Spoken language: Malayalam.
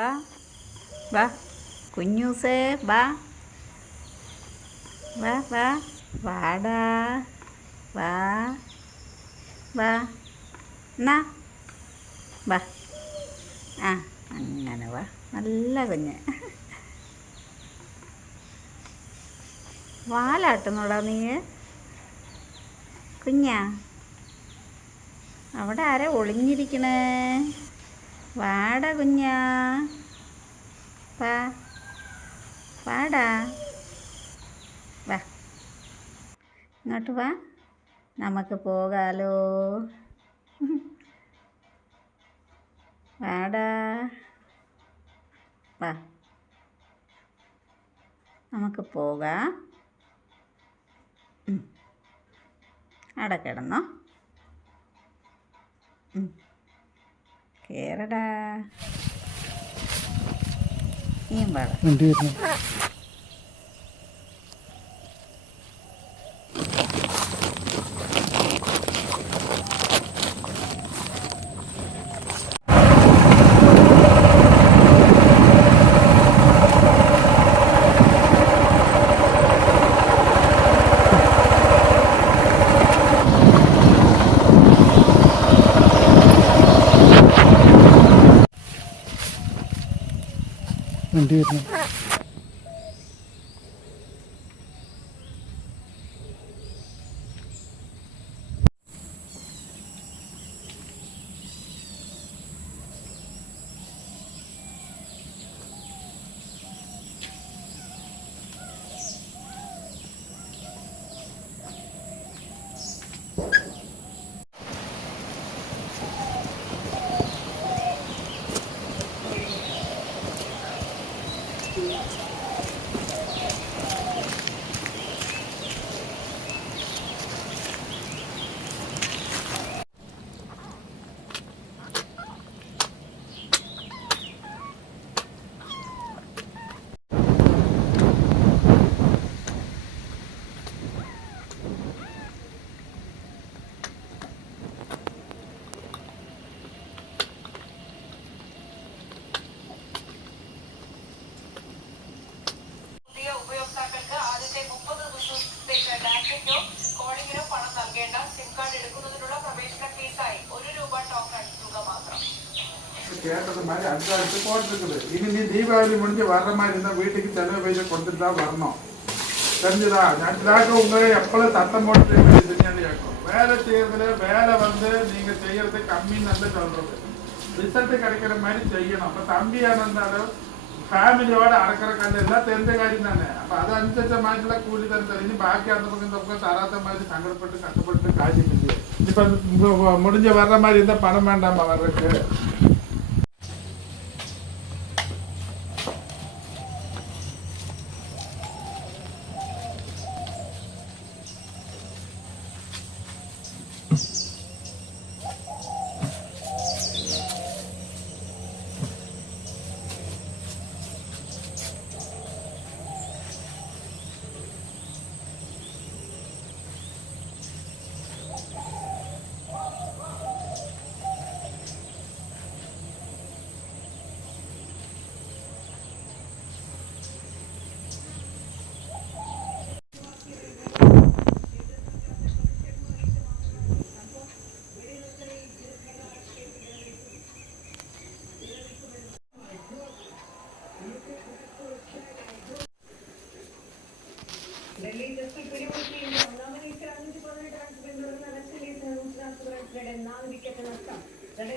വാ കുഞ്ഞു കുഞ്ഞൂസേ ബാ. വാ വാ വാടാ. വാ വാ എന്നാ വാ ആ അങ്ങനെ വാ. നല്ല കുഞ്ഞ്. വാലാട്ടുന്നോടാ നീ. കുഞ്ഞാ. അവിടെ ആരാ ഒളിഞ്ഞിരിക്കണേ? വാട കുഞ്ഞാ. വാ. വാടാ. വാ. ഇങ്ങോട്ട് വാ. നമുക്ക് പോകാലോ. വാടാ. വാ. നമുക്ക് പോകാം. അവിടെ കിടന്നോ. കേറടാ. പാടാ വണ്ടി വണ്ടി വരുന്നു പുതിയ Yeah. கேட்டது மாதிரி அடுத்த அடுத்து இனி நீ தீபாவளி முடிஞ்சு வர்ற மாதிரி இருந்தால் வீட்டுக்கு செலவு பைசா கொடுத்துட்டு தான் வரணும். தெரிஞ்சுதா? நன்றாக உங்களை எப்பளும் சத்தம் போட்டு கேட்கும் வேலை செய்யறதுல வேலை வந்து நீங்க செய்யறது கம்மின்னு வந்து சொல்றது. ரிசல்ட் கிடைக்கிற மாதிரி செய்யணும். அப்ப தம்பி இருந்தாலும் ஃபேமிலியோட அறக்கிற கல் எல்லாம் தெரிஞ்ச காரியம் தானே. அப்ப அது அனுசரிச்ச மாதிரில கூலி தரம் தெரிஞ்சு பாக்கி அந்த பக்கம் இந்த பக்கம் தராத மாதிரி சங்கடப்பட்டு கஷ்டப்பட்டு காய்ச்சி இப்போ இப்ப முடிஞ்ச வர்ற மாதிரி இருந்தா பணம் வேண்டாமா வர்றதுக்கு? ഡൽഹി ജസ്റ്റ് പിടിമുറുക്കിയില്ല ഒന്നാമത് ഈശ്വർ അഞ്ഞൂറ്റി പതിനെട്ട് റൺസ് പിന്തുടർന്ന വെസ്റ്റ് ഇൻഡീസിന് നൂറ്റി നാൽപ്പത് റൺസിനിടെ നാല് വിക്കറ്റ് നഷ്ടം